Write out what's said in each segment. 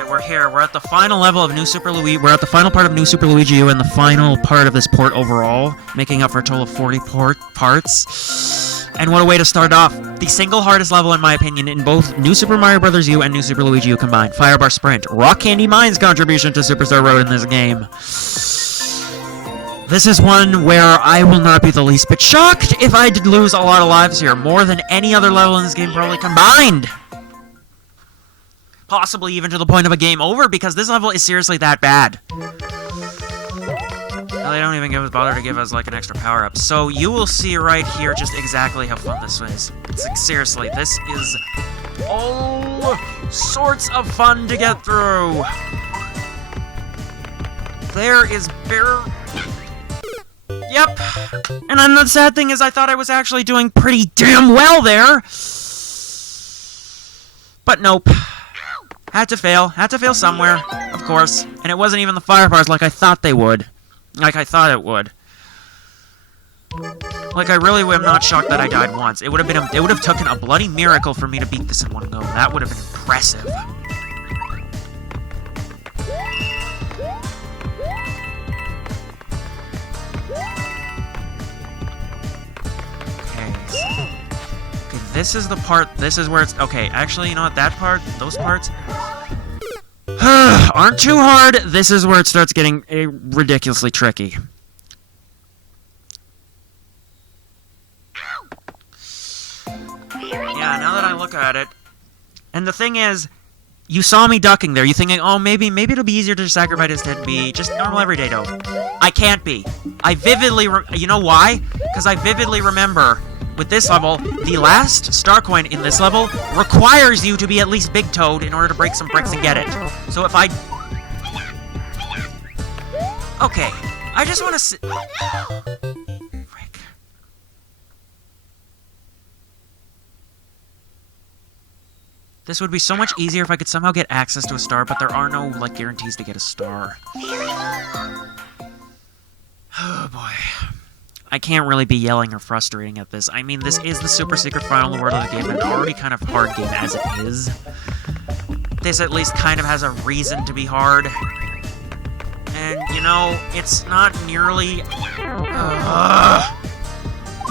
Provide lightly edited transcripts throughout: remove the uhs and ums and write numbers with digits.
Alright, we're here. We're at the final level of New Super Luigi. We're at the final part of New Super Luigi U and the final part of this port overall, making up for a total of 40 parts. And what a way to start off. The single hardest level, in my opinion, in both New Super Mario Bros. U and New Super Luigi U combined. Firebar Sprint. Rock Candy Mine's contribution to Superstar Road in this game. This is one where I will not be the least bit shocked if I did lose a lot of lives here. More than any other level in this game probably combined. Possibly even to the point of a game over, because this level is seriously that bad. Well, they don't even bother to give us, like, an extra power-up. So you will see right here just exactly how fun this is. It's like, seriously, this is all sorts of fun to get through. There is bare... Yep. And then the sad thing is I thought I was actually doing pretty damn well there. But nope. Had to fail somewhere, of course. And it wasn't even the fire bars like I thought they would. Like I thought it would. Like I really am not shocked that I died once. It would have taken a bloody miracle for me to beat this in one go. That would have been impressive. This is the part, this is where it's, okay, actually, you know what, that part, those parts, aren't too hard. This is where it starts getting ridiculously tricky. Yeah, now that I look at it, and the thing is, you saw me ducking there, you thinking, oh, maybe it'll be easier to sacrifice this than be just normal everyday dough. I can't be. I vividly, you know why? Because I vividly remember... With this level, the last star coin in this level requires you to be at least Big Toad in order to break some bricks and get it. So if I... Okay, I just want to Frick. This would be so much easier if I could somehow get access to a star, but there are no, like, guarantees to get a star. Oh, boy. I can't really be yelling or frustrating at this. I mean, this is the super secret final world of the game, and an already kind of hard game as it is. This at least kind of has a reason to be hard. And, you know, it's not nearly...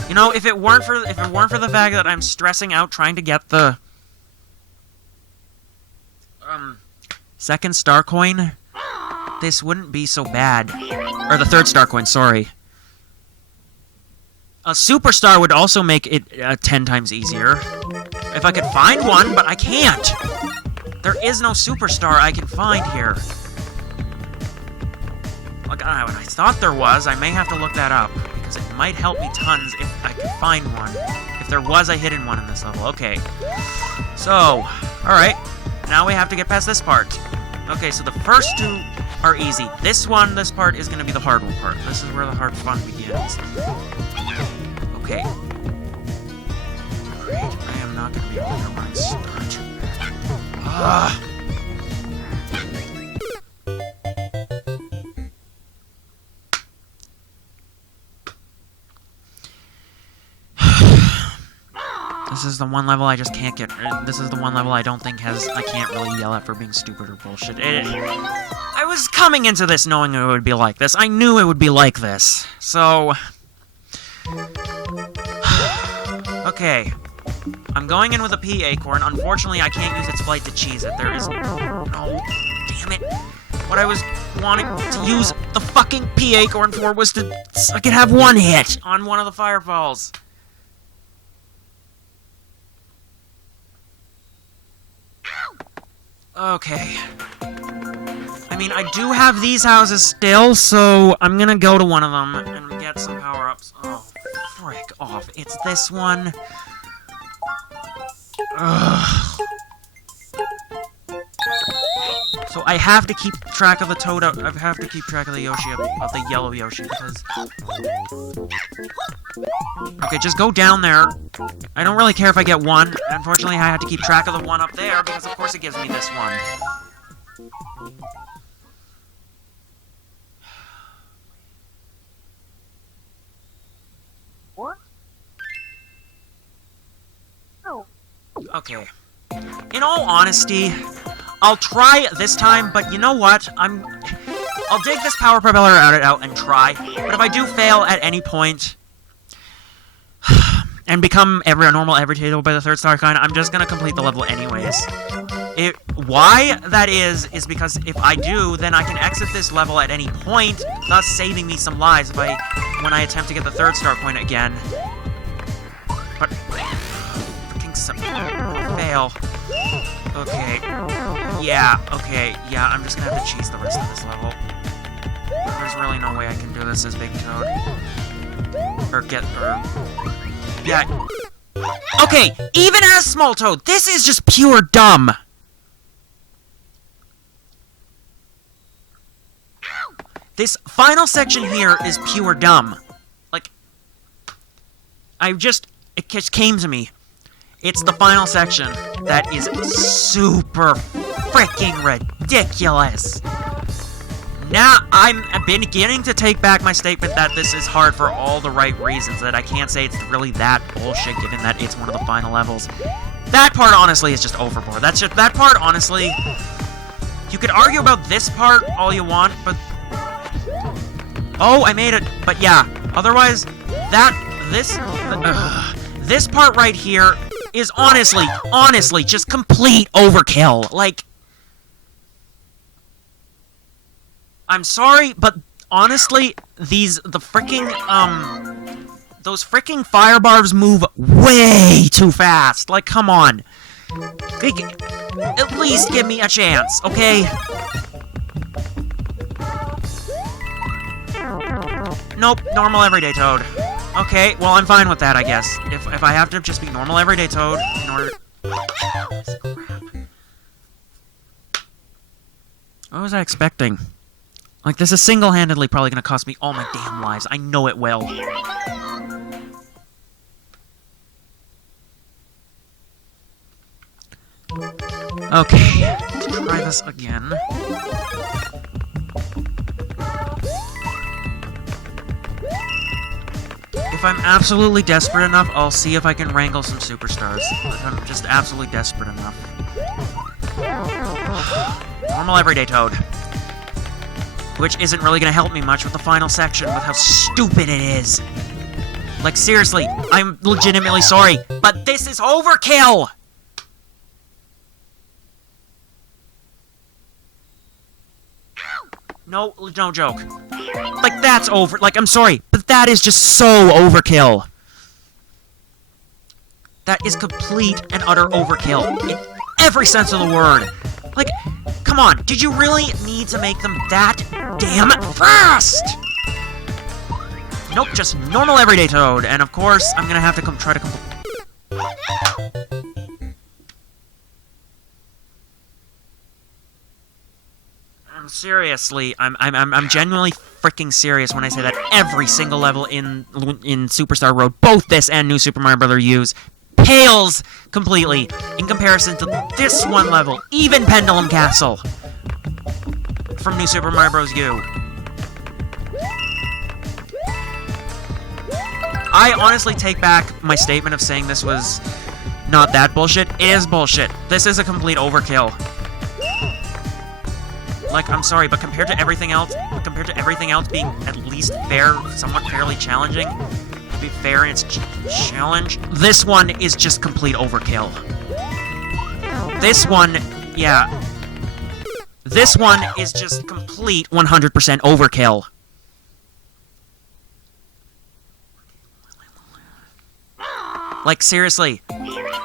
You know, if it weren't for the fact that I'm stressing out trying to get the... second star coin, this wouldn't be so bad. Or the third star coin, sorry. A superstar would also make it 10 times easier. If I could find one, but I can't. There is no superstar I can find here. Like, I thought there was. I may have to look that up, because it might help me tons if I can find one. If there was a hidden one in this level. Okay. So, alright. Now we have to get past this part. Okay, so the first two are easy. This part is going to be the hard one part. This is where the hard fun begins. Okay. Great. I am not going to be able to get my start. This is the one level I just can't get... This is the one level I don't think has... I can't really yell at for being stupid or bullshit. I was coming into this knowing it would be like this. I knew it would be like this. So... Okay. I'm going in with a pea acorn. Unfortunately, I can't use its flight to cheese it. There is... No. Damn it. What I was wanting to use the fucking pea acorn for was to... So I could have one hit on one of the firefalls. Okay. I mean, I do have these houses still, so I'm gonna go to one of them and get some power-ups. Oh, frick off. It's this one. Ugh. So I have to keep track of the Toad, I have to keep track of the Yoshi, of the yellow Yoshi, because... Okay, just go down there. I don't really care if I get one. Unfortunately, I have to keep track of the one up there, because of course it gives me this one. What? Oh. Okay. In all honesty, I'll try this time, but you know what? I'll dig this power propeller out and try. But if I do fail at any point and become a normal everyday table by the 3rd star kind, I'm just gonna complete the level anyways. Why that is because if I do, then I can exit this level at any point, thus saving me some lives when I attempt to get the 3rd star coin again. But freaking fail. Okay. Yeah, I'm just gonna have to cheese the rest of this level. There's really no way I can do this as Big Toad. Yeah. Okay, even as Small Toad, this is just pure dumb. This final section here is pure dumb. Like, it just came to me. It's the final section that is super freaking ridiculous. Now, I'm beginning to take back my statement that this is hard for all the right reasons, that I can't say it's really that bullshit given that it's one of the final levels. That part, honestly, is just overboard. That part, honestly, you could argue about this part all you want, but... Oh, I made it, but yeah, otherwise, this part right here is honestly, just complete overkill. Like, I'm sorry, but honestly, those freaking fire barbs move way too fast. Like, come on. At least give me a chance, okay? Nope, normal everyday Toad. Okay, well, I'm fine with that, I guess. If I have to just be normal everyday Toad in order to... Crap. What was I expecting? Like, this is single-handedly probably gonna cost me all my damn lives. I know it will. Okay, let's try this again. If I'm absolutely desperate enough, I'll see if I can wrangle some superstars. If I'm just absolutely desperate enough. Normal everyday Toad. Which isn't really gonna help me much with the final section, with how stupid it is. Like, seriously, I'm legitimately sorry, but this is overkill! No joke. Like, that's like, I'm sorry, but that is just so overkill. That is complete and utter overkill, in every sense of the word. Like, come on, did you really need to make them that damn fast? Nope, just normal everyday Toad, and of course, I'm gonna have to try to complete... Seriously, I'm genuinely freaking serious when I say that every single level in Superstar Road, both this and New Super Mario Bros. U's, pales completely in comparison to this one level, even Pendulum Castle from New Super Mario Bros. U. I honestly take back my statement of saying this was not that bullshit. It is bullshit. This is a complete overkill. Like, I'm sorry, but compared to everything else being at least fair, somewhat fairly challenging, to be fair in its challenge, this one is just complete overkill. This one, yeah. This one is just complete 100% overkill. Like, seriously.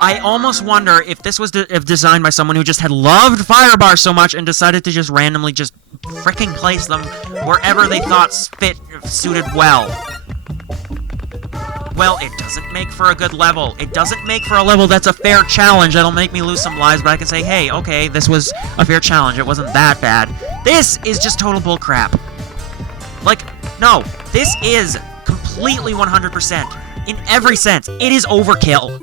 I almost wonder if this was designed by someone who just had loved fire bars so much and decided to just randomly just fricking place them wherever they thought suited well. Well, it doesn't make for a good level. It doesn't make for a level that's a fair challenge that'll make me lose some lives, but I can say, hey, okay, this was a fair challenge. It wasn't that bad. This is just total bullcrap. Like, no, this is completely 100%. In every sense, it is overkill.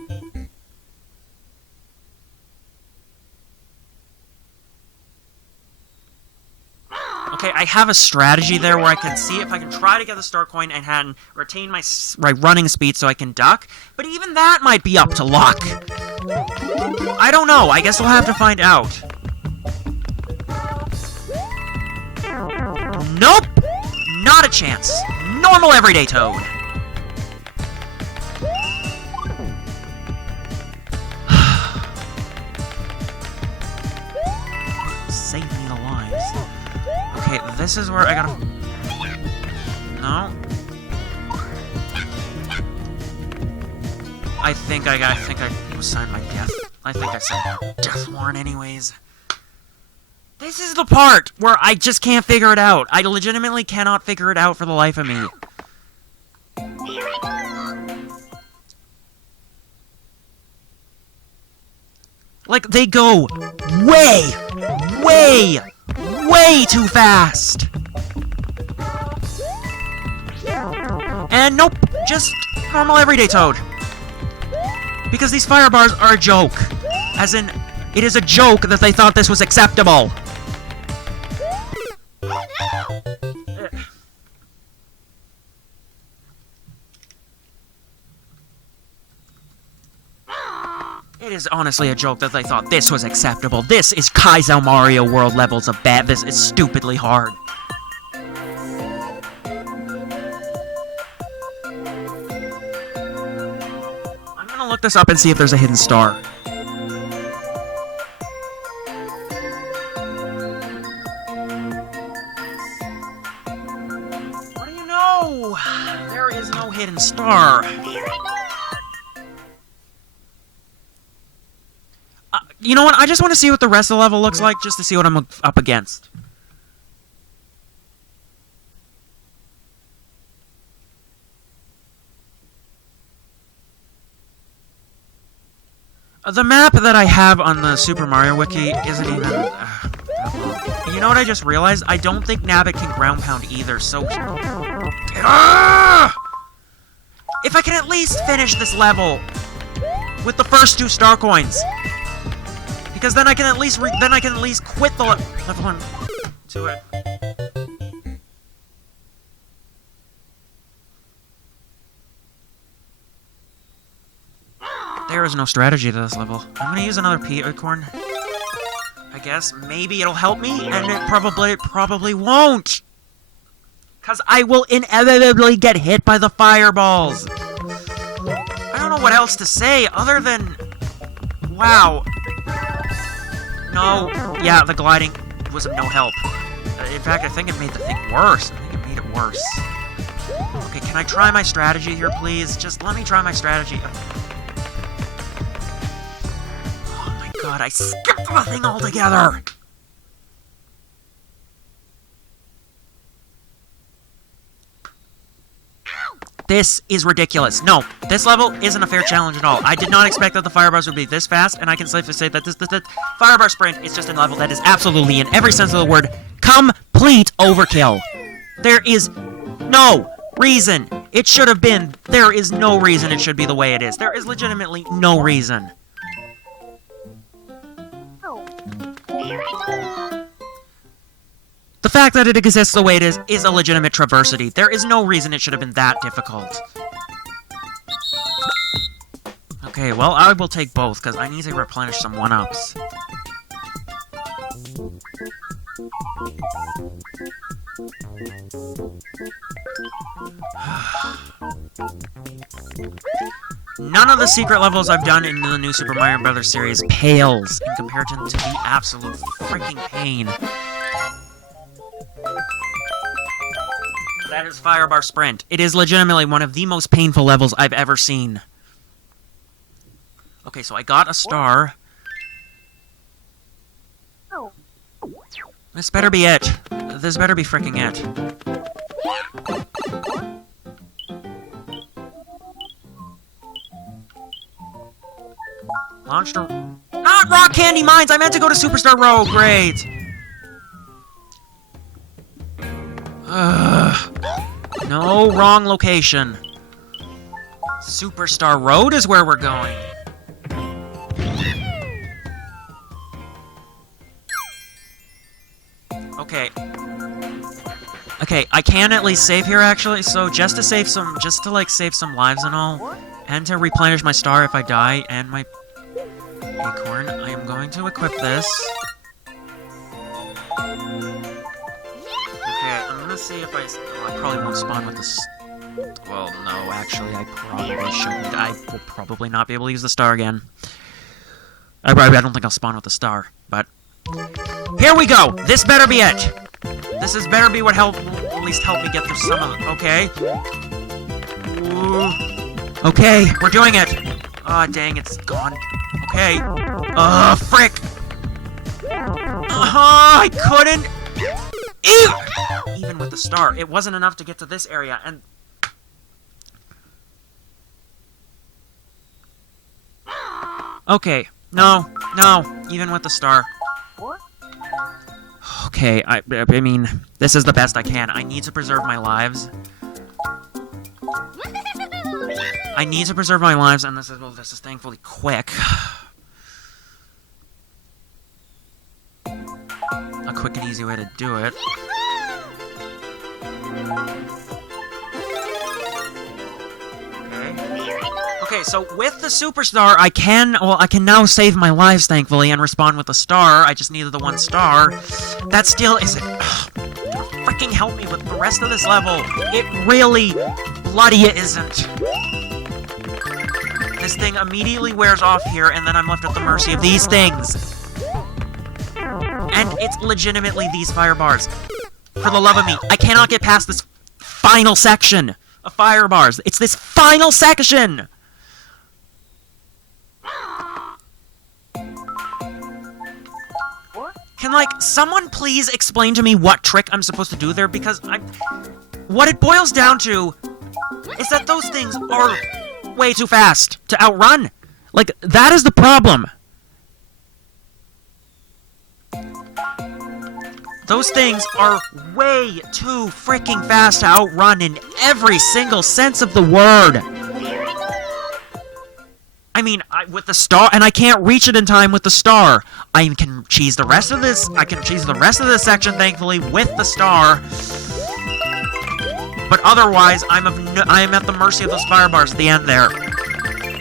Okay, I have a strategy there where I can see if I can try to get the star coin and retain my running speed so I can duck, but even that might be up to luck. I don't know, I guess we'll have to find out. Nope! Not a chance. Normal everyday Toad. Save me the lives. Okay, this is where I gotta... No. I think I signed my death. I think I signed my death warrant anyways. This is the part where I just can't figure it out. I legitimately cannot figure it out for the life of me. Like, they go way too fast. And nope, just normal everyday Toad. Because these fire bars are a joke. As in, it is a joke that they thought this was acceptable. It is honestly a joke that they thought this was acceptable. This is Kaizo Mario World levels of bad. This is stupidly hard. I'm gonna look this up and see if there's a hidden star. What do you know? There is no hidden star. You know what? I just want to see what the rest of the level looks like, just to see what I'm up against. The map that I have on the Super Mario Wiki isn't even... you know what I just realized? I don't think Nabbit can ground pound either, so... If I can at least finish this level with the first 2 star coins. Because then I can at least quit the level 1 to it. There is no strategy to this level. I'm gonna use another pea acorn. I guess maybe it'll help me, and it probably won't. Cause I will inevitably get hit by the fireballs. I don't know what else to say other than, wow. No, yeah, the gliding was of no help. In fact, I think it made the thing worse. I think it made it worse. Okay, can I try my strategy here, please? Just let me try my strategy. Oh my god, I skipped the thing altogether! This is ridiculous. No, this level isn't a fair challenge at all. I did not expect that the fire bars would be this fast, and I can safely say that this fire bar sprint is just a level that is absolutely, in every sense of the word, complete overkill. There is no reason it should have been. There is no reason it should be the way it is. There is legitimately no reason. The fact that it exists the way it is a legitimate traversity. There is no reason it should have been that difficult. Okay, well, I will take both, because I need to replenish some 1-ups. None of the secret levels I've done in the new Super Mario Bros. Series pales in comparison to the absolute freaking pain that is Firebar Sprint. It is legitimately one of the most painful levels I've ever seen. Okay, so I got a star. This better be it. This better be freaking it. Launched a... Not Rock Candy Mines! I meant to go to Superstar Row! Great! No, wrong location. Superstar Road is where we're going. Okay. Okay, I can at least save here, actually, so just to save some, save some lives and all, and to replenish my star if I die, and my acorn, I am going to equip this. Okay, I'm gonna see if I probably won't spawn with the... Well, no, actually, I probably shouldn't. I will probably not be able to use the star again. I don't think I'll spawn with the star, but... Here we go! This better be it! This is better be what at least help me get through some of it. Okay. Ooh. Okay, we're doing it! Aw, dang, it's gone. Okay. Frick! I couldn't... Even with the star, it wasn't enough to get to this area, and... Okay. No, even with the star. Okay, I mean, this is the best I can. I need to preserve my lives. I need to preserve my lives, and this is thankfully quick. A quick and easy way to do it. Okay, so with the superstar, I can now save my lives, thankfully, and respawn with a star. I just needed the one star. That still isn't... freaking help me with the rest of this level. It really bloody isn't. This thing immediately wears off here, and then I'm left at the mercy of these things. And it's legitimately these fire bars. For the love of me, I cannot get past this final section of fire bars. It's this final section! Can, someone please explain to me what trick I'm supposed to do there? Because what it boils down to is that those things are way too fast to outrun. That is the problem. Those things are way too freaking fast to outrun in every single sense of the word. I mean, with the star, and I can't reach it in time with the star. I can cheese the rest of this. I can cheese the rest of this section, thankfully, with the star. But otherwise, I am at the mercy of those fire bars at the end there.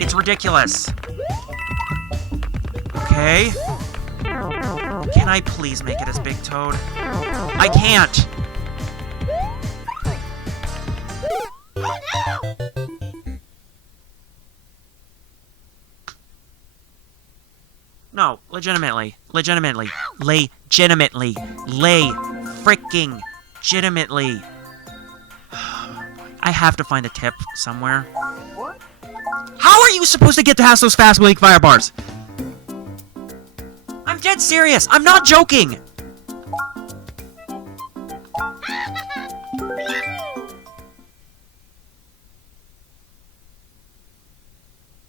It's ridiculous. Okay. Can I please make it as Big Toad? I can't. No, legitimately, freaking legitimately. I have to find a tip somewhere. How are you supposed to get past those fast-moving fire bars? I'm dead serious. I'm not joking.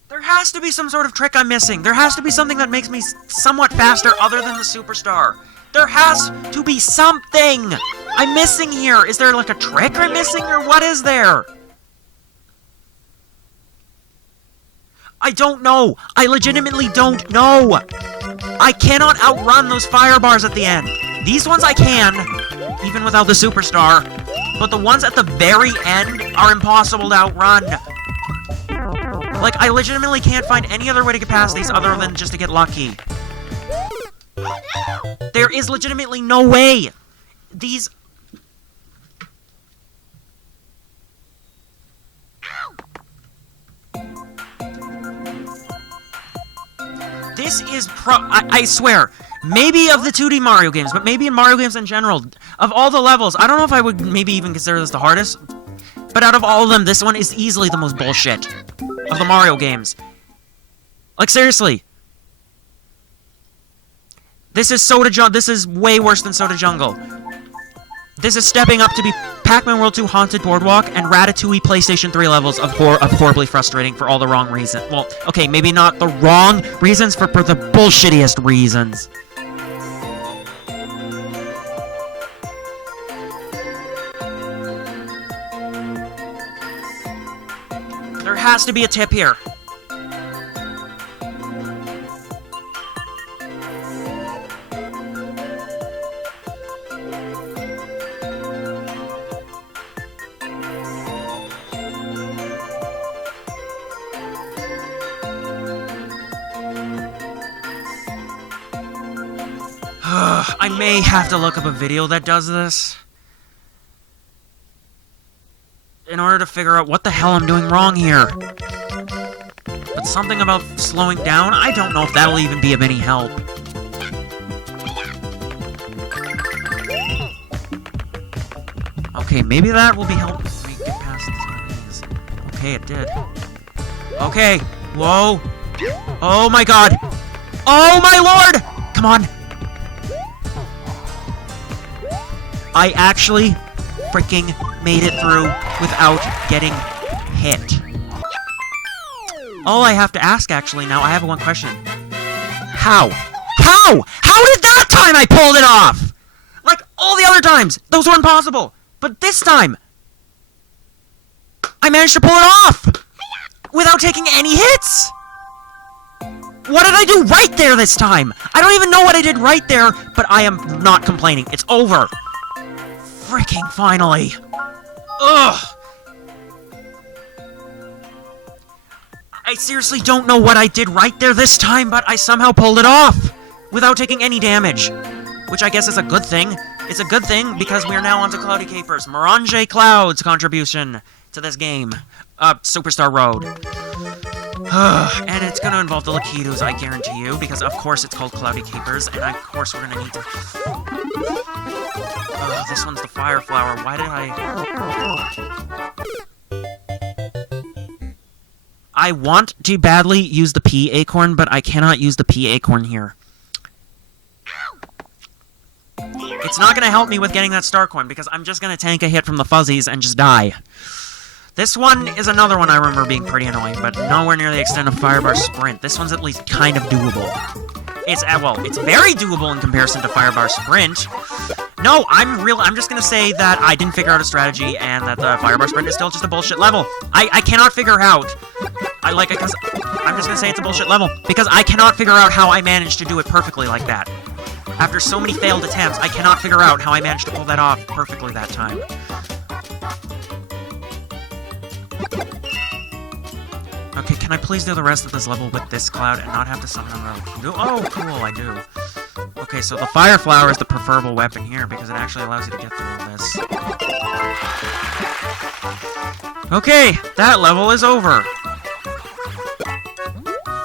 There has to be some sort of trick I'm missing. There has to be something that makes me somewhat faster other than the superstar. There has to be something I'm missing here. Is there a trick I'm missing, or what is there? I don't know. I legitimately don't know. I cannot outrun those fire bars at the end. These ones I can, even without the superstar. But the ones at the very end are impossible to outrun. I legitimately can't find any other way to get past these other than just to get lucky. There is legitimately no way. These... This is I swear, maybe of the 2D Mario games, but maybe in Mario games in general, of all the levels, I don't know if I would maybe even consider this the hardest, but out of all of them, this one is easily the most bullshit of the Mario games. Seriously. This is way worse than Soda Jungle. This is stepping up to be Pac-Man World 2 Haunted Boardwalk and Ratatouille PlayStation 3 levels of horribly frustrating for all the wrong reasons. Well, okay, maybe not the wrong reasons, for the bullshittiest reasons. There has to be a tip here. I may have to look up a video that does this. in order to figure out what the hell I'm doing wrong here. But something about slowing down, I don't know if that'll even be of any help. Okay, maybe that will be helpful for me to get past these. Okay, it did. Okay, whoa. Oh my god. Oh my lord! Come on. I actually freaking made it through without getting hit. All I have to ask actually now, I have one question. How? How? How did that time I pulled it off? Like all the other times, those were impossible. But this time, I managed to pull it off without taking any hits. What did I do right there this time? I don't even know what I did right there, but I am not complaining. It's over. Freaking finally. Ugh. I seriously don't know what I did right there this time, but I somehow pulled it off without taking any damage, which I guess is a good thing. It's a good thing because we are now onto Cloudy Capers. Morange Cloud's contribution to this game. Superstar Road. And it's gonna involve the Lakitus, I guarantee you, because of course it's called Cloudy Capers, and of course we're gonna need to... this one's the Fire Flower. Why did I want to badly use the P Acorn, but I cannot use the P Acorn here. It's not going to help me with getting that Star Coin, because I'm just going to tank a hit from the Fuzzies and just die. This one is another one I remember being pretty annoying, but nowhere near the extent of Firebar Sprint. This one's at least kind of doable. It's very doable in comparison to Firebar Sprint. No, I'm just going to say that I didn't figure out a strategy, and that the Firebar Sprint is still just a bullshit level. I cannot figure out... I'm just going to say it's a bullshit level, because I cannot figure out how I managed to do it perfectly like that. After so many failed attempts, I cannot figure out how I managed to pull that off perfectly that time. Okay, can I please do the rest of this level with this cloud and not have to summon another Lakitu? Oh, cool, I do. Okay, so the Fire Flower is the preferable weapon here because it actually allows you to get through all this. Okay, that level is over.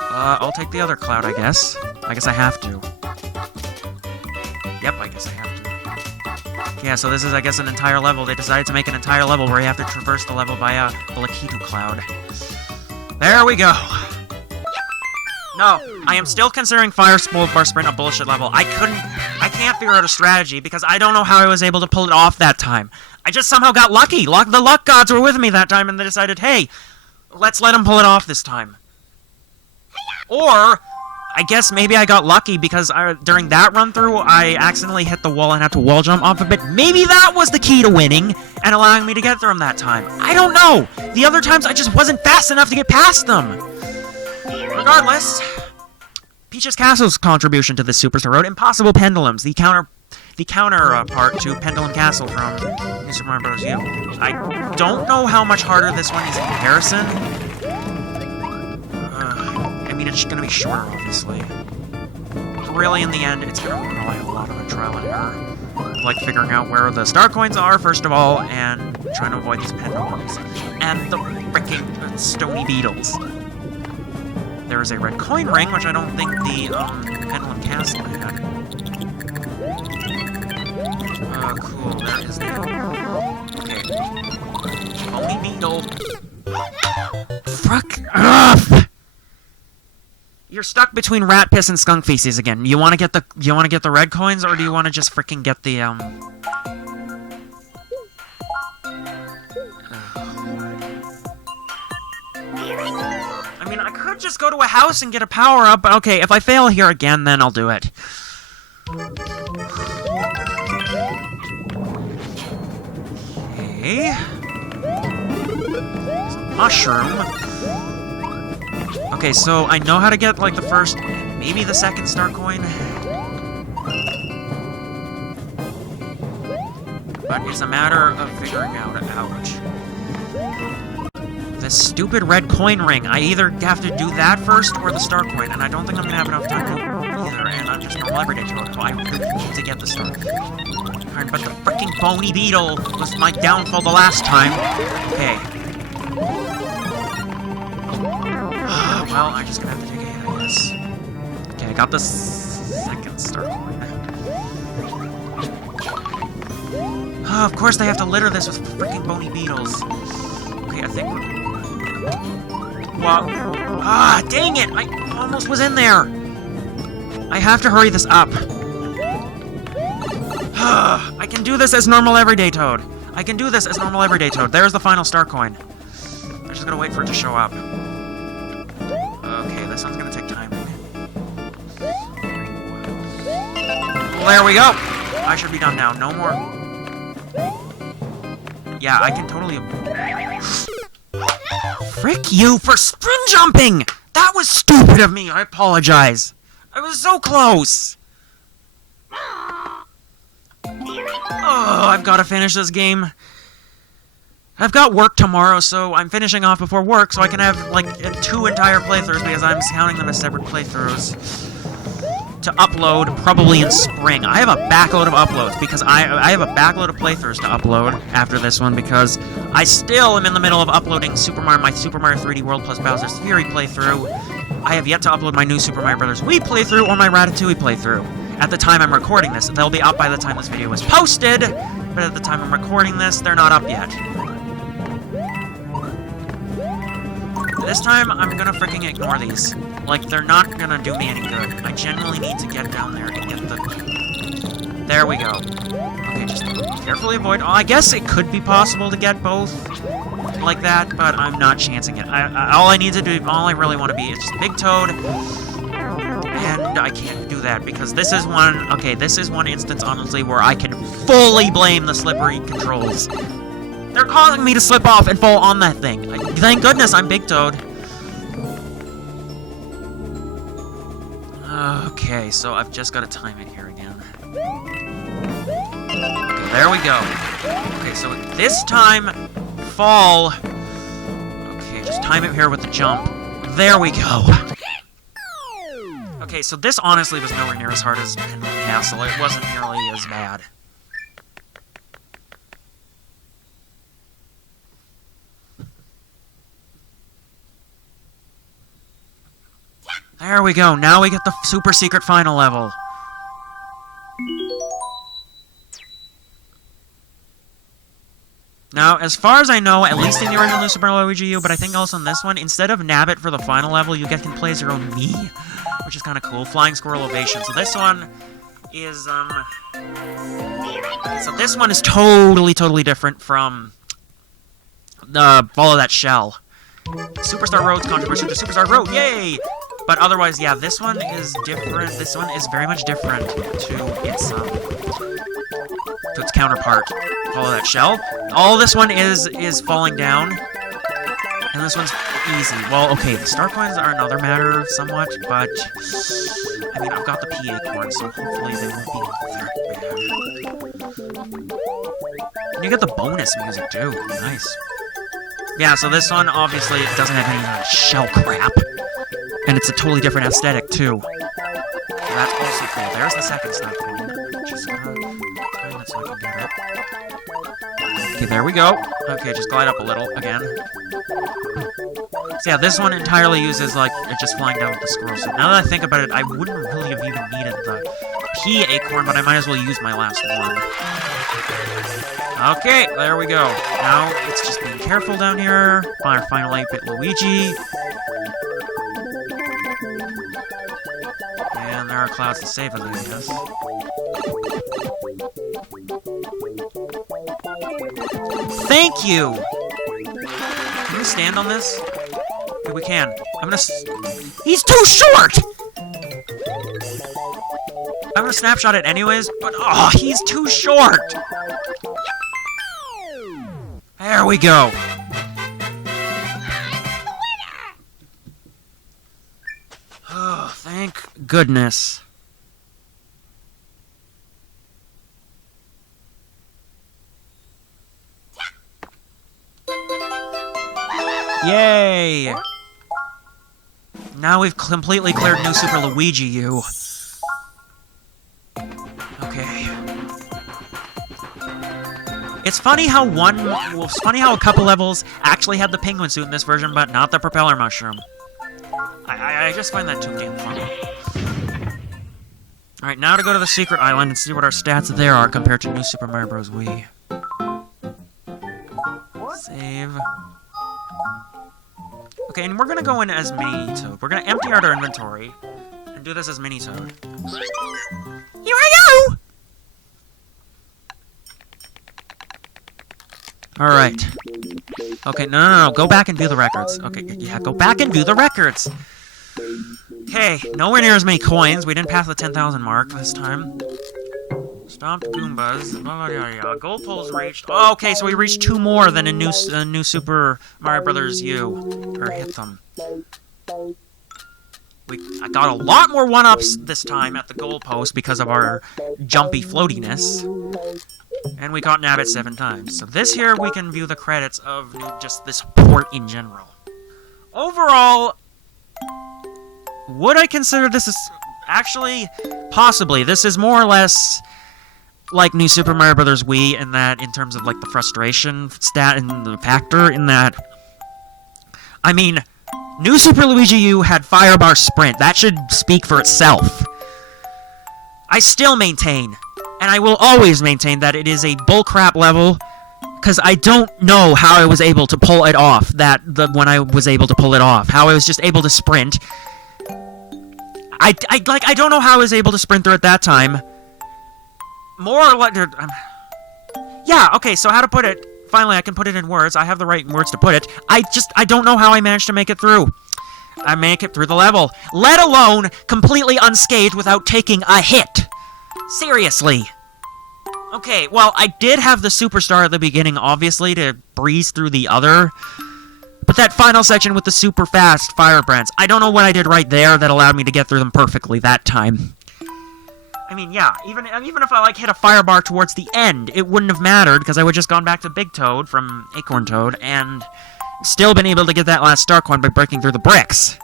I'll take the other cloud, I guess. I guess I have to. Yep, I guess I have to. Yeah, so this is, I guess, an entire level. They decided to make an entire level where you have to traverse the level via the Lakitu cloud. There we go. No, I am still considering Firebar Sprint a bullshit level. I can't figure out a strategy because I don't know how I was able to pull it off that time. I just somehow got lucky. The luck gods were with me that time and they decided, hey, let's let him pull it off this time. Or... I guess maybe I got lucky because during that run-through, I accidentally hit the wall and had to wall jump off of it. Maybe that was the key to winning and allowing me to get through them that time. I don't know. The other times, I just wasn't fast enough to get past them. Regardless, Peach's Castle's contribution to this Superstar Road, Impossible Pendulums, the counterpart to Pendulum Castle from New Super Mario Bros. U. I don't know how much harder this one is in comparison. I mean, it's going to be shorter, obviously. Really, in the end, it's going to rely a lot on a trial and error. Like figuring out where the star coins are, first of all, and trying to avoid these pendulums. And the freaking stony beetles. There is a red coin ring, which I don't think the Pendulum Castle had. Cool, there is the... Okay. Stony beetle. Fuck off! You're stuck between rat piss and skunk feces again. You want to get the red coins, or do you want to just freaking get the I mean, I could just go to a house and get a power up, but okay, if I fail here again, then I'll do it. Okay. There's a mushroom. Okay, so I know how to get, like, the first, maybe the second star coin. But it's a matter of figuring out how much. This stupid red coin ring. I either have to do that first or the star coin, and I don't think I'm gonna have enough time to do either, and I'm just normal everyday to it. I really need to get the star coin. hard, but the freaking bony beetle was my downfall the last time. Okay. Well, I'm just gonna have to take a hit, I guess. Okay, I got the second star coin. Oh, of course they have to litter this with freaking bony beetles. Okay, I think we're... Wow. Ah, dang it! I almost was in there! I have to hurry this up. I can do this as normal everyday Toad. I can do this as normal everyday Toad. There's the final star coin. I'm just gonna wait for it to show up. Okay, this one's gonna take time. Well, there we go! I should be done now. No more... Yeah, I can totally... Frick you for spin jumping! That was stupid of me! I apologize. I was so close! Oh, I've got to finish this game. I've got work tomorrow, so I'm finishing off before work so I can have, like, 2 entire playthroughs because I'm counting them as separate playthroughs to upload probably in spring. I have a backload of uploads because I have a backload of playthroughs to upload after this one because I still am in the middle of uploading my Super Mario 3D World plus Bowser's Fury playthrough. I have yet to upload my new Super Mario Bros. Wii playthrough or my Ratatouille playthrough. At the time I'm recording this, they'll be up by the time this video is posted, but at the time I'm recording this, they're not up yet. This time, I'm gonna freaking ignore these. Like, they're not gonna do me any good. I genuinely need to get down there and get the... There we go. Okay, just carefully avoid... Oh, I guess it could be possible to get both like that, but I'm not chancing it. All I need to do, all I really want to be is just Big Toad, and I can't do that, because this is one... Okay, this is one instance, honestly, where I can fully blame the slippery controls. They're causing me to slip off and fall on that thing. Thank goodness I'm Big Toad. Okay, so I've just got to time it here again. Okay, there we go. Okay, so this time, fall. Okay, just time it here with the jump. There we go. Okay, so this honestly was nowhere near as hard as Pendulum Castle. It wasn't nearly as bad. There we go, now we get the super secret final level. Now, as far as I know, at least in the original New Super Mario Luigi U, but I think also in this one, instead of Nabbit for the final level, you can play as your own me, which is kind of cool. Flying Squirrel Ovation. So this one is, So this one is totally different from the Follow That Shell. Superstar Road's controversial to Superstar Road, yay! But otherwise, yeah, this one is different. This one is very much different to its counterpart. Follow That Shell. All this one is falling down, and this one's easy. Well, okay, the star coins are another matter somewhat, but I mean, I've got the PA coins, so hopefully they won't be that bad. And you get the bonus music too. Nice. Yeah, so this one obviously doesn't have any shell crap. And it's a totally different aesthetic, too. So that's also cool. There's the second star coin. Just gonna time it so I can get it. Okay, there we go. Okay, just glide up a little, again. So yeah, this one entirely uses, like, it just flying down with the squirrel. So now that I think about it, I wouldn't really have even needed the P acorn, but I might as well use my last one. Okay, there we go. Now, it's just being careful down here. Our final 8-bit Luigi. And there are clouds to save us, I guess. Thank you! Can we stand on this? Okay, we can. I'm gonna... He's too short! I'm gonna snapshot it anyways, but... Oh, he's too short! There we go! Oh, thank goodness. Yay! Now we've completely cleared New Super Luigi U. Okay. It's funny how a couple levels actually had the penguin suit in this version, but not the propeller mushroom. I just find that too damn funny. Alright, now to go to the secret island and see what our stats there are compared to New Super Mario Bros. Wii. Save. Okay, and we're gonna go in as Mini Toad. We're gonna empty out our inventory and do this as Mini Toad. Here I go! Alright. Okay, no. Go back and view the records. Okay, yeah, go back and view the records! Okay, nowhere near as many coins. We didn't pass the 10,000 mark this time. Stomped Goombas. Gold poles reached. Oh, okay, so we reached 2 more than in New Super Mario Bros. U. Or hit them. I got a lot more 1-ups this time at the goal post because of our jumpy floatiness. And we caught Nabbit 7 times. So this here, we can view the credits of just this port in general. Overall, would I consider this as... Actually, possibly. This is more or less like New Super Mario Bros. Wii in that, in terms of like the frustration stat and the factor in that... I mean, New Super Luigi U had Firebar Sprint. That should speak for itself. I still maintain, and I will always maintain, that it is a bullcrap level, because I don't know how I was able to pull it off, when I was able to pull it off. How I was just able to sprint. I don't know how I was able to sprint through it that time. More or less... yeah, okay, so how to put it... Finally, I can put it in words. I have the right words to put it. I don't know how I managed to make it through. I make it through the level. Let alone completely unscathed without taking a hit. Seriously. Okay, well, I did have the superstar at the beginning, obviously, to breeze through the other... But that final section with the super fast fire brands, I don't know what I did right there that allowed me to get through them perfectly that time. I mean, yeah, even if I, hit a fire bar towards the end, it wouldn't have mattered, because I would have just gone back to Big Toad from Acorn Toad, and still been able to get that last star coin by breaking through the bricks.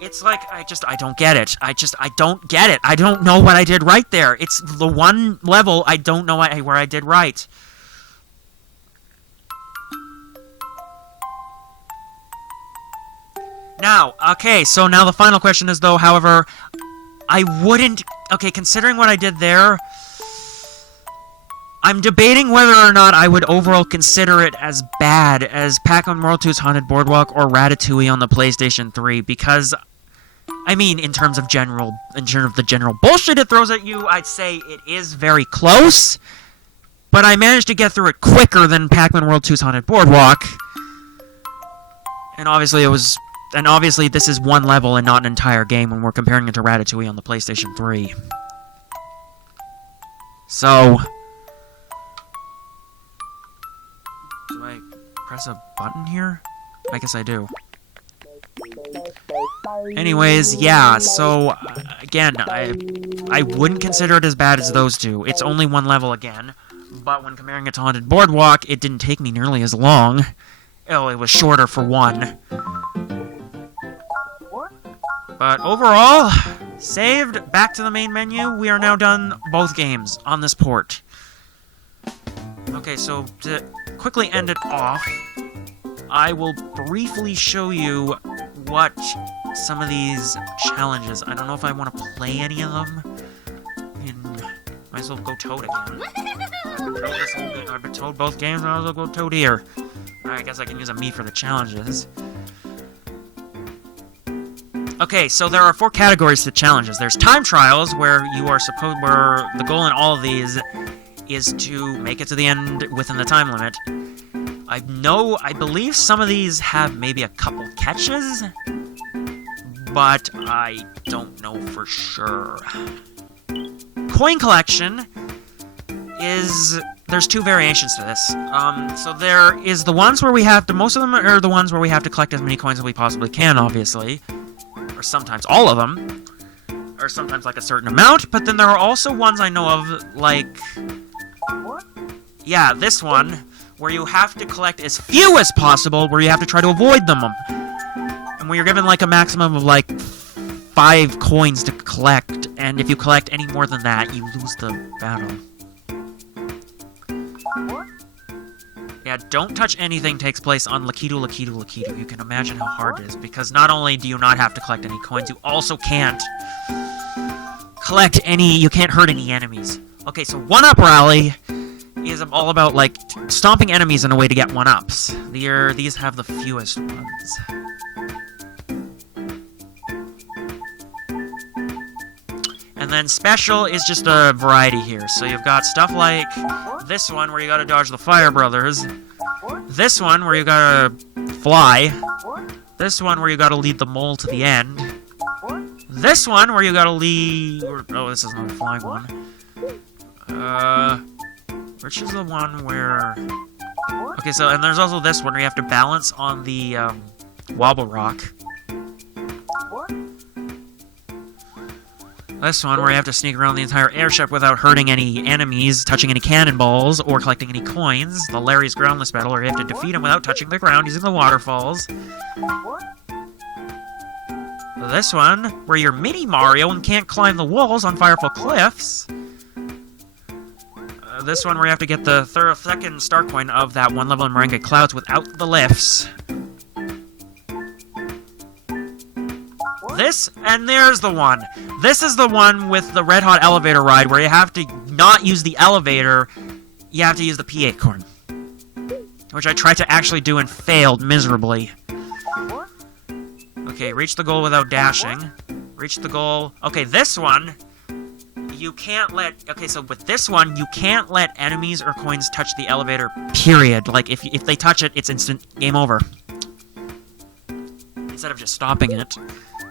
It's like, I don't get it. I don't get it. I don't know what I did right there. It's the one level I don't know where I did right. Now, okay, so now the final question is, though, however, I wouldn't... Okay, considering what I did there, I'm debating whether or not I would overall consider it as bad as Pac-Man World 2's Haunted Boardwalk or Ratatouille on the PlayStation 3, because, I mean, in terms of the general bullshit it throws at you, I'd say it is very close, but I managed to get through it quicker than Pac-Man World 2's Haunted Boardwalk, and obviously this is one level and not an entire game when we're comparing it to Ratatouille on the PlayStation 3. So... do I press a button here? I guess I do. Anyways, yeah, so, again, I wouldn't consider it as bad as those two. It's only one level again, but when comparing it to Haunted Boardwalk, it didn't take me nearly as long. Oh, it was shorter for one. But overall, saved, back to the main menu, we are now done both games on this port. Okay, so to quickly end it off, I will briefly show you what some of these challenges... I don't know if I want to play any of them. Might as well go Toad again. I've been Toad both games, might as well go Toad here. Alright, I guess I can use a Mii for the challenges. Okay, so there are 4 categories to challenges. There's time trials, where the goal in all of these is to make it to the end within the time limit. I believe some of these have maybe a couple catches, but I don't know for sure. Coin collection there's 2 variations to this. So there is the ones where most of them are the ones where we have to collect as many coins as we possibly can, obviously. Or sometimes all of them, or sometimes like a certain amount, but then there are also ones I know of, like, yeah, this one, where you have to collect as few as possible, where you have to try to avoid them, and where you're given, like, a maximum of, like, 5 coins to collect, and if you collect any more than that, you lose the battle. Yeah, don't touch anything takes place on Lakitu, Lakitu, Lakitu. You can imagine how hard it is, because not only do you not have to collect any coins, you also can't collect any, you can't hurt any enemies. Okay, so 1-up rally is all about, like, stomping enemies in a way to get 1-ups. These have the fewest ones. And then special is just a variety here. So you've got stuff like this one where you gotta dodge the Fire Brothers. This one where you gotta fly. This one where you gotta lead the mole to the end. This one where you gotta lead... Oh, this is not a flying one. Which is the one where... Okay, so, and there's also this one where you have to balance on the, Wobble Rock. This one, where you have to sneak around the entire airship without hurting any enemies, touching any cannonballs, or collecting any coins. The Larry's Groundless Battle, where you have to defeat him without touching the ground using the waterfalls. This one, where you're Mini Mario and can't climb the walls on Firefall Cliffs. This one, where you have to get the second star coin of that one level in Merengue Clouds without the lifts. This, and there's the one. This is the one with the Red Hot Elevator ride, where you have to not use the elevator, you have to use the P8 coin. Which I tried to actually do and failed miserably. Okay, reach the goal without dashing. Reach the goal. Okay, this one, you can't let... Okay, so with this one, you can't let enemies or coins touch the elevator, period. Like, if they touch it, it's instant game over. Instead of just stopping it.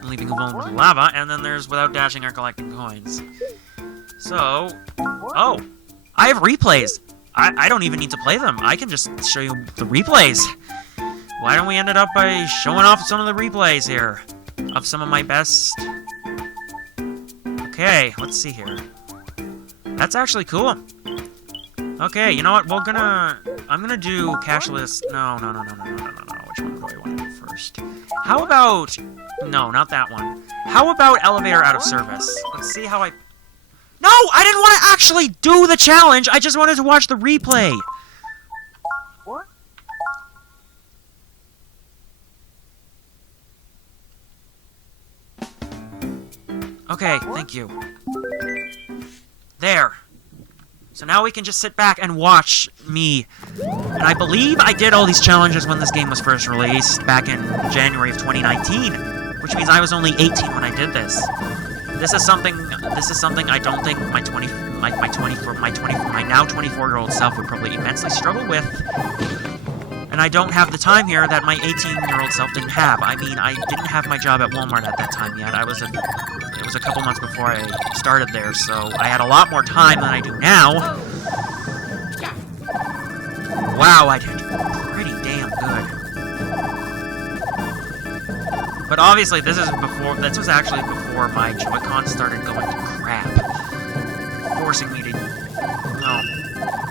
Leaving a vulnerable to lava, and then there's without dashing or collecting coins. So... Oh! I have replays! I don't even need to play them. I can just show you the replays. Why don't we end it up by showing off some of the replays here? Of some of my best... Okay, let's see here. That's actually cool. Okay, you know what? I'm gonna do cashless... No. Which one do I want to do first? How about... No, not that one. How about elevator out of service? Let's see how I... No! I didn't want to actually do the challenge! I just wanted to watch the replay! What? Okay, thank you. There. So now we can just sit back and watch me. And I believe I did all these challenges when this game was first released, back in January of 2019. Which means I was only 18 when I did this. This is something I don't think my now 24-year-old self would probably immensely struggle with. And I don't have the time here that my 18-year-old self didn't have. I mean, I didn't have my job at Walmart at that time yet. It was a couple months before I started there, so I had a lot more time than I do now. Wow, I did pretty damn good. But obviously, this was actually before my Joy-Con started going to crap. Forcing me to, well,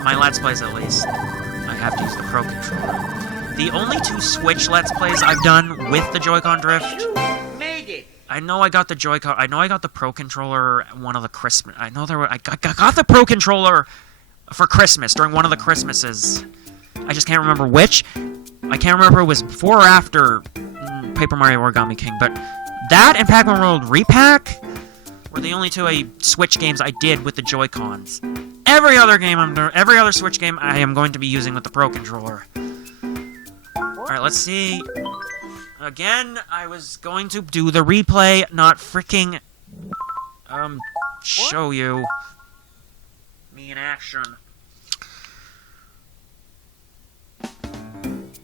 my Let's Plays at least, I have to use the Pro Controller. The only 2 Switch Let's Plays I've done with the Joy-Con drift, I know I got the Joy-Con, I know I got the Pro Controller one of the Christmas, I got the Pro Controller for Christmas, during one of the Christmases. I just can't remember which. I can't remember if it was before or after Paper Mario Origami King, but that and Pac-Man World Repack were the only 2 Switch games I did with the Joy-Cons. Every other Switch game I am going to be using with the Pro Controller. Alright, let's see. Again, I was going to do the replay, not freaking, show you me in action.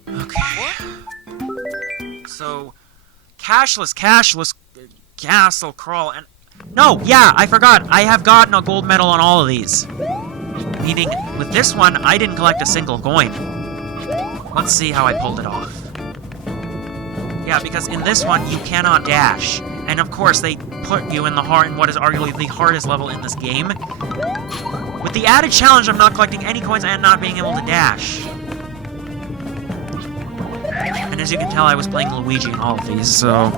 Okay. So, cashless, castle crawl, and... No, yeah, I forgot. I have gotten a gold medal on all of these. Meaning, with this one, I didn't collect a single coin. Let's see how I pulled it off. Yeah, because in this one, you cannot dash. And of course, they put you in what is arguably the hardest level in this game. With the added challenge of not collecting any coins and not being able to dash. And as you can tell, I was playing Luigi in all of these, so...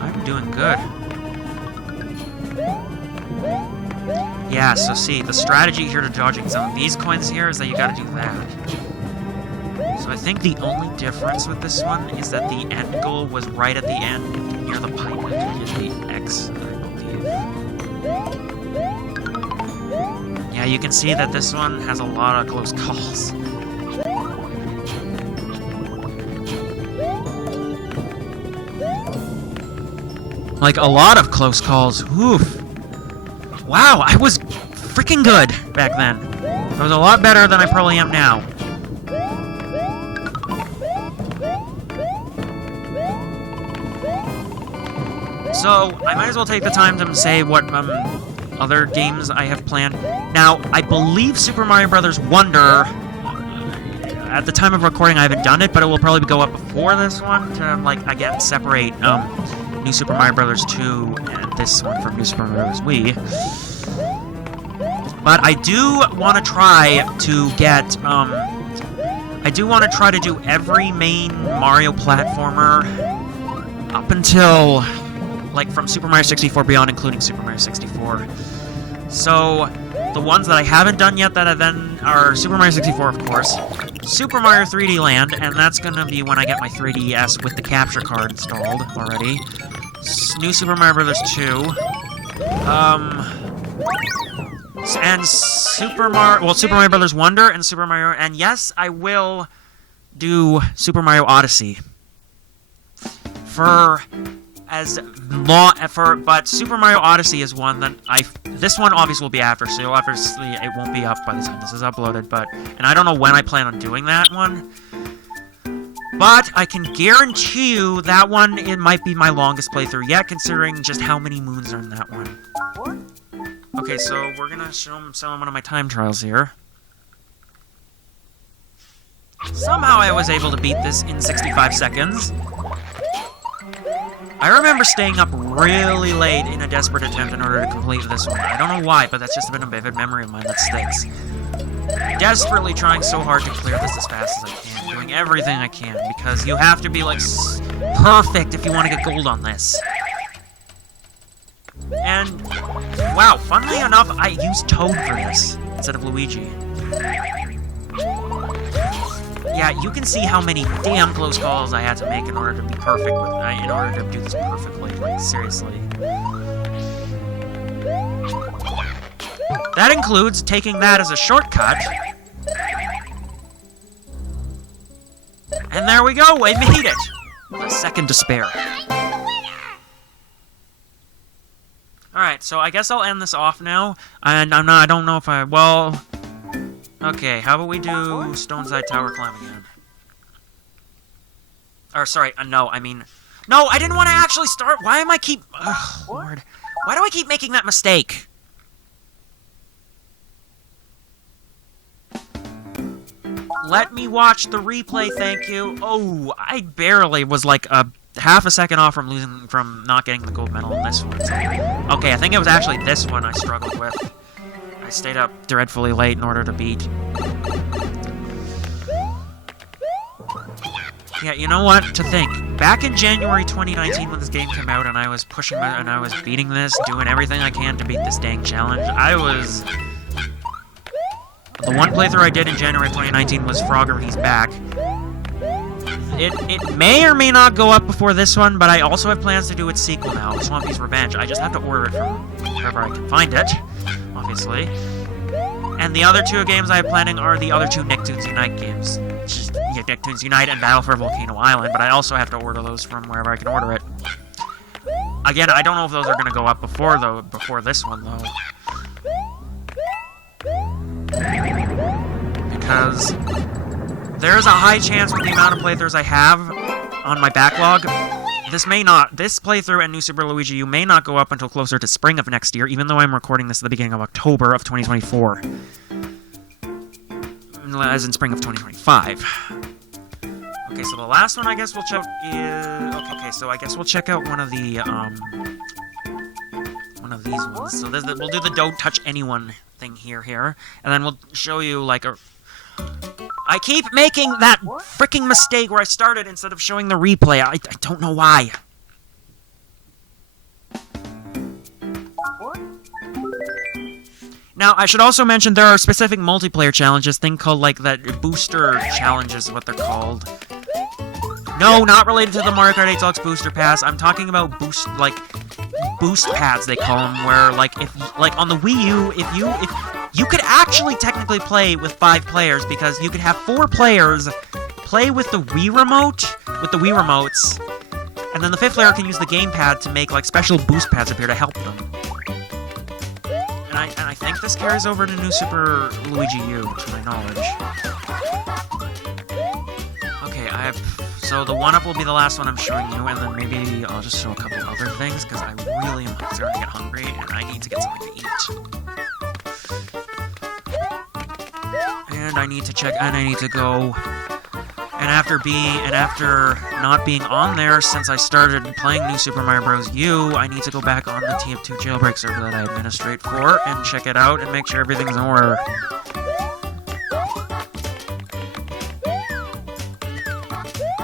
I'm I'm doing good. Yeah, so see, the strategy here to dodging some of these coins here is that you gotta do that. So I think the only difference with this one is that the end goal was right at the end, near the pipe, which is the X, I believe. Yeah, you can see that this one has a lot of close calls. Like, a lot of close calls. Oof. Wow, I was freaking good back then. I was a lot better than I probably am now. So, I might as well take the time to say what other games I have planned. Now, I believe Super Mario Bros. Wonder, at the time of recording I haven't done it, but it will probably go up before this one to, like, again, separate New Super Mario Bros. 2 and this one from New Super Mario Bros. Wii. But I do want to try to get, I do want to try to do every main Mario platformer up until, like, from Super Mario 64 beyond, including Super Mario 64. So, the ones that I haven't done yet that are Super Mario 64, of course, Super Mario 3D Land, and that's gonna be when I get my 3DS with the capture card installed already. New Super Mario Bros. 2. And Super Mario Bros. Wonder and Super Mario, and yes, I will do Super Mario Odyssey. But Super Mario Odyssey is one that this one obviously will be after, so obviously it won't be up by the time this is uploaded, and I don't know when I plan on doing that one. But I can guarantee you that one, it might be my longest playthrough yet, considering just how many moons are in that one. What? Okay, so we're gonna show them one of my time trials here. Somehow I was able to beat this in 65 seconds. I remember staying up really late in a desperate attempt in order to complete this one. I don't know why, but that's just been a vivid memory of mine that sticks. Desperately trying so hard to clear this as fast as I can, doing everything I can, because you have to be, like, perfect if you want to get gold on this. And, wow, funnily enough, I used Toad for this, instead of Luigi. Yeah, you can see how many damn close calls I had to make in order to be perfect in order to do this perfectly, like, seriously. That includes taking that as a shortcut. And there we go, I made it! With a second to spare. Alright, so I guess I'll end this off now. And I don't know if well... Okay, how about we do Stone Side Tower Climb again? Or, sorry, no, I mean... No, I didn't want to actually start! Why am I Ugh, Lord. Why do I keep making that mistake? Let me watch the replay, thank you. Oh, I barely was like half a second off from not getting the gold medal in this one. So, okay, I think it was actually this one I struggled with. I stayed up dreadfully late in order to beat. Yeah, you know what? To think. Back in January 2019 when this game came out and I was beating this, doing everything I can to beat this dang challenge, the one playthrough I did in January 2019 was Frogger He's Back. It may or may not go up before this one, but I also have plans to do its sequel now, Swampy's Revenge. I just have to order it from wherever I can find it, obviously. And the other two games I have planning are the other two Nicktoons Unite games. Nicktoons Unite and Battle for Volcano Island, but I also have to order those from wherever I can order it. Again, I don't know if those are going to go up before this one, though. Because there's a high chance with the amount of playthroughs I have on my backlog, this playthrough and New Super Luigi U may not go up until closer to spring of next year, even though I'm recording this at the beginning of October of 2024. As in spring of 2025. Okay, so the last one I guess we'll check is... Okay, so I guess we'll check out one of the, one of these ones. So we'll do the Don't Touch Anyone thing here, and then we'll show you, like, I keep making that freaking mistake where I started instead of showing the replay. I don't know why. Now, I should also mention there are specific multiplayer challenges, thing called, like, that booster challenge is what they're called. No, not related to the Mario Kart 8 Deluxe Booster Pass. I'm talking about boost pads, they call them, where, like, on the Wii U, if you could actually technically play with 5 players, because you could have 4 players play with the Wii remote, with the Wii remotes, and then the 5th player can use the gamepad to make, like, special boost pads appear to help them. And I think this carries over to New Super Luigi U, to my knowledge. Okay, so the 1-up will be the last one I'm showing you, and then maybe I'll just show a couple other things, because I really am starting to get hungry, and I need to get something to eat. And I need to check, and I need to go... And after not being on there since I started playing New Super Mario Bros. U, I need to go back on the TF2 jailbreak server that I administrate for and check it out and make sure everything's in order.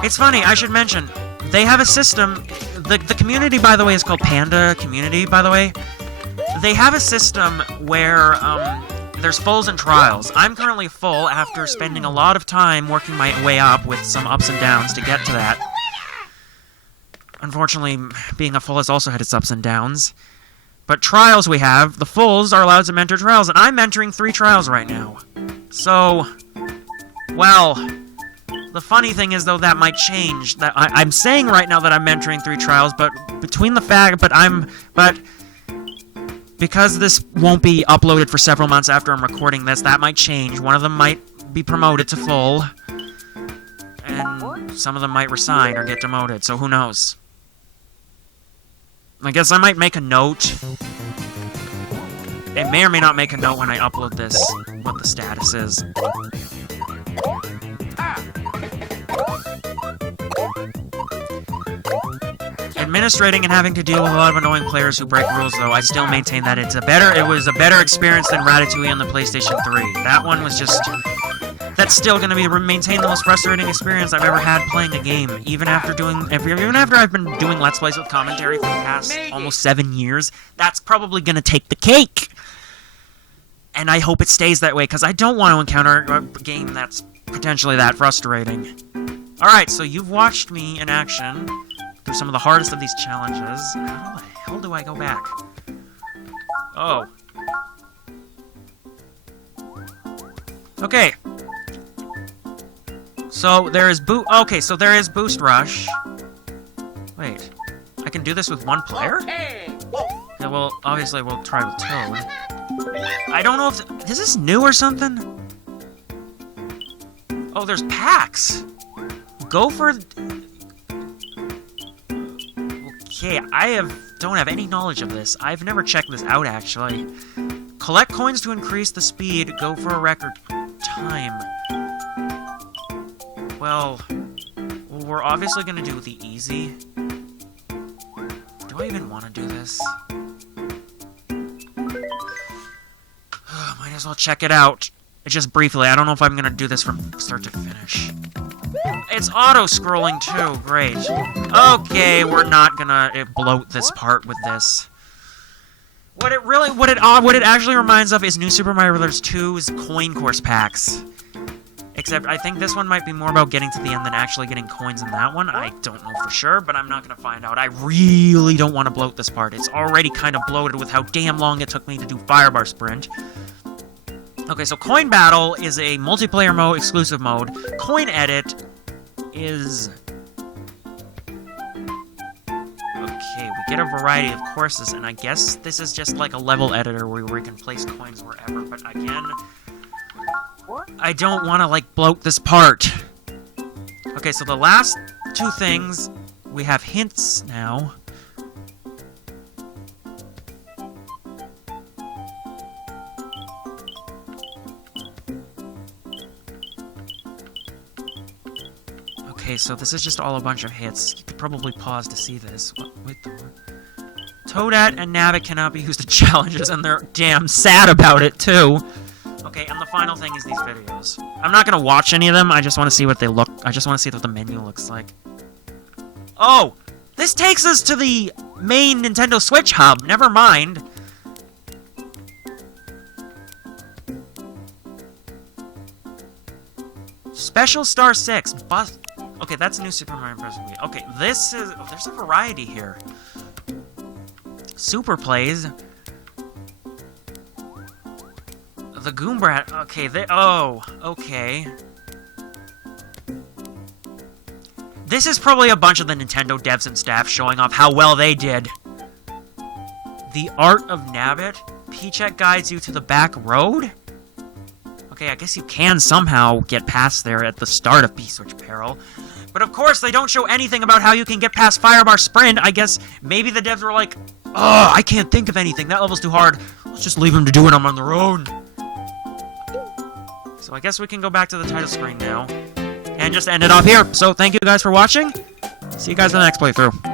It's funny, I should mention, they have a system, the community, by the way, is called Panda Community, by the way. They have a system where, there's fulls and trials. I'm currently full after spending a lot of time working my way up with some ups and downs to get to that. Unfortunately, being a full has also had its ups and downs. But trials we have, the fulls are allowed to mentor trials, and I'm mentoring 3 trials right now. So, well, the funny thing is, though, that might change. That I'm saying right now that I'm mentoring 3 trials, but between the fact, because this won't be uploaded for several months after I'm recording this, that might change. One of them might be promoted to full, and some of them might resign or get demoted, so who knows. I guess I might make a note. It may or may not make a note when I upload this, what the status is. Administrating and having to deal with a lot of annoying players who break rules, though, I still maintain that it was a better experience than Ratatouille on the PlayStation 3. That one was just... That's still going to maintain the most frustrating experience I've ever had playing a game. Even after I've been doing Let's Plays with commentary for the past almost 7 years, that's probably going to take the cake! And I hope it stays that way, because I don't want to encounter a game that's potentially that frustrating. Alright, so you've watched me in action through some of the hardest of these challenges. How the hell do I go back? Oh. Okay. So there is Boost Rush. Wait. I can do this with 1 player? Yeah, well, obviously we'll try with Toad. I don't know if... Is this new or something? Oh, there's packs! Go for... Okay, don't have any knowledge of this. I've never checked this out, actually. Collect coins to increase the speed. Go for a record time. Well, we're obviously going to do the easy. Do I even want to do this? Might as well check it out. Just briefly. I don't know if I'm going to do this from start to finish. It's auto-scrolling, too. Great. Okay, we're not gonna bloat this part with this. What it actually reminds of is New Super Mario Bros. 2's coin course packs. Except, I think this one might be more about getting to the end than actually getting coins in that one. I don't know for sure, but I'm not gonna find out. I really don't want to bloat this part. It's already kind of bloated with how damn long it took me to do Firebar Sprint. Okay, so Coin Battle is a multiplayer mode, exclusive mode. Coin Edit is... Okay, we get a variety of courses, and I guess this is just like a level editor where we can place coins wherever, but again, I don't want to, like, bloat this part. Okay, so the last 2 things, we have hints now. Okay, so this is just all a bunch of hits. You could probably pause to see this. Wait, Toadette and Nabbit cannot be used to challenges, and they're damn sad about it, too. Okay, and the final thing is these videos. I'm not gonna watch any of them, I just want to see what they look... I just want to see what the menu looks like. Oh! This takes us to the main Nintendo Switch hub! Never mind! Special Star 6. Bus. Okay, that's a new Super Mario Bros. Wii. Okay, this is... Oh, there's a variety here. Super Plays. The Goombrat. Okay, they... Oh, okay. This is probably a bunch of the Nintendo devs and staff showing off how well they did. The Art of Nabbit. P-Check guides you to the back road? Okay, I guess you can somehow get past there at the start of P-Switch Peril. But of course, they don't show anything about how you can get past Firebar Sprint. I guess maybe the devs were like, oh, I can't think of anything. That level's too hard. Let's just leave them to do it on their own. So I guess we can go back to the title screen now. And just end it off here. So thank you guys for watching. See you guys in the next playthrough.